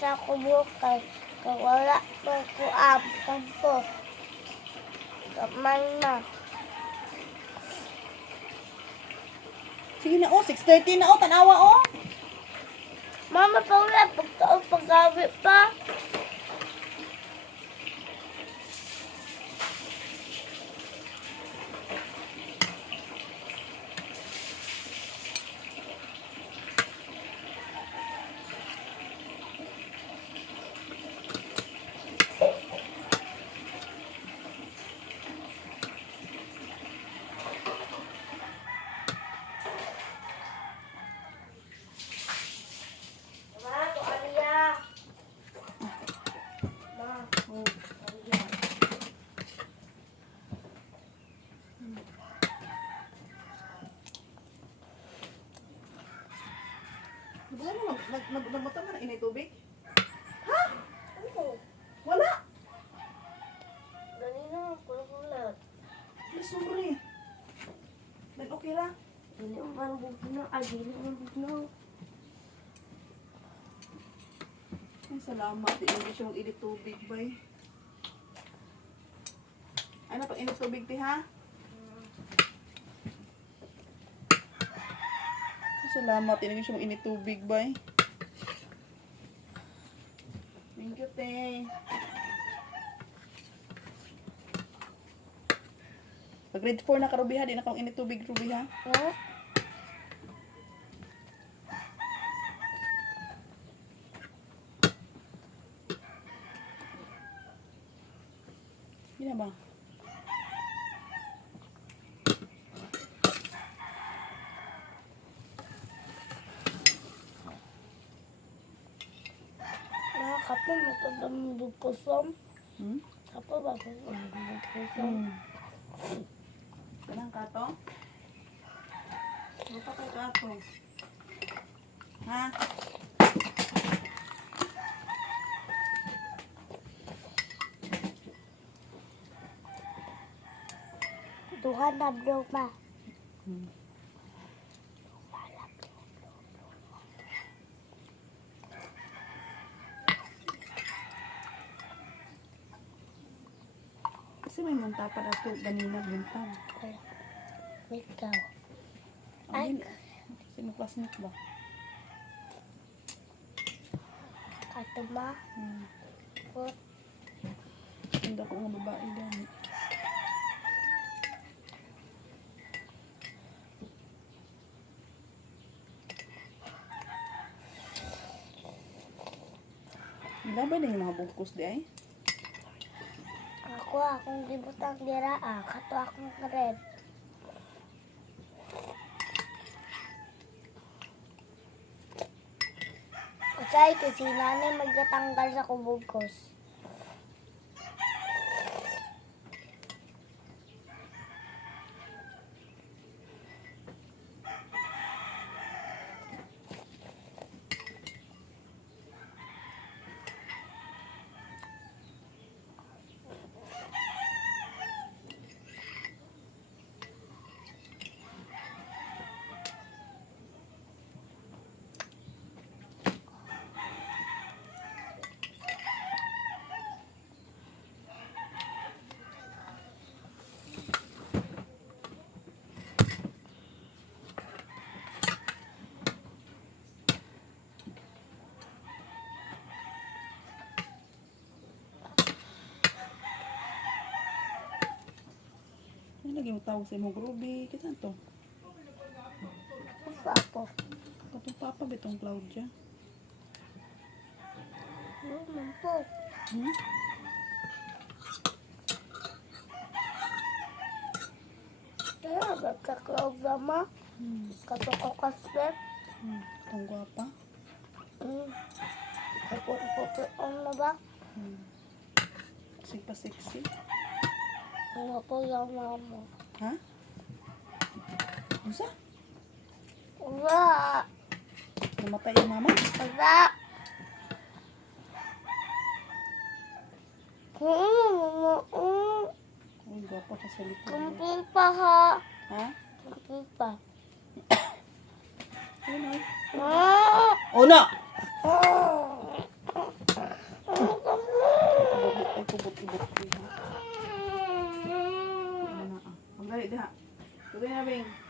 sa kubukay. Wala pa ko tampo. Kamay na. Sige na, 6:30 na, tanawa, Mama, wala pagkawi pa. Nagmata na inay tubig? Ha? Oo. Wala? Ganina, kulat-kulat. Ay, sorry. Nag-okay ra? Dili ang barbog na. Dili ang barbog na. Ay, salamat. Hindi siya mag-init tubig, bay. Ano pag init tubig, ti, ha? Ay, salamat. Hindi siya mag-init tubig, bay. Thank you, te. Pag grade 4 na ka, Ruby, ha? Di na kang init tubig, Ruby, ha? Ha? Hindi na ba? Kapag matandang kusam. Kapag ba kusam? Kanang kato? Ano pa kay kato? Ha? Tuhan na bloma. Kasi may munta pa na ito. Ganina buntag. Ikaw. Ay. Sino classmate ba? Katuma. Pot. Hindi ko nga babae dyan. Wala ba na yung mga bungkus di ay? Akong gibutang dira kato akong red. Usay kasi nanay magtatanggal sa kubugkos. Ano lagi mo tawag sa imong Ruby? Kita to. Papo. Katong papa bitong Claudia. Mampo. Kaya magkaklaw sama. Kato ko kaslet. Katong gwapa. Kapon-popon na ba? Kasi pa sexy. Ano po yung mama? Ha? Ano Wala. Namatay yung mama? Wala. Ay, gwapa ka sa likod. Kumpil pa ha. Ha? Kumpil pa. Ano? Ah! Oh, no! Ah! kubot-kubot. Ano na ah. Ang galit diha. Tuloy na, Bing.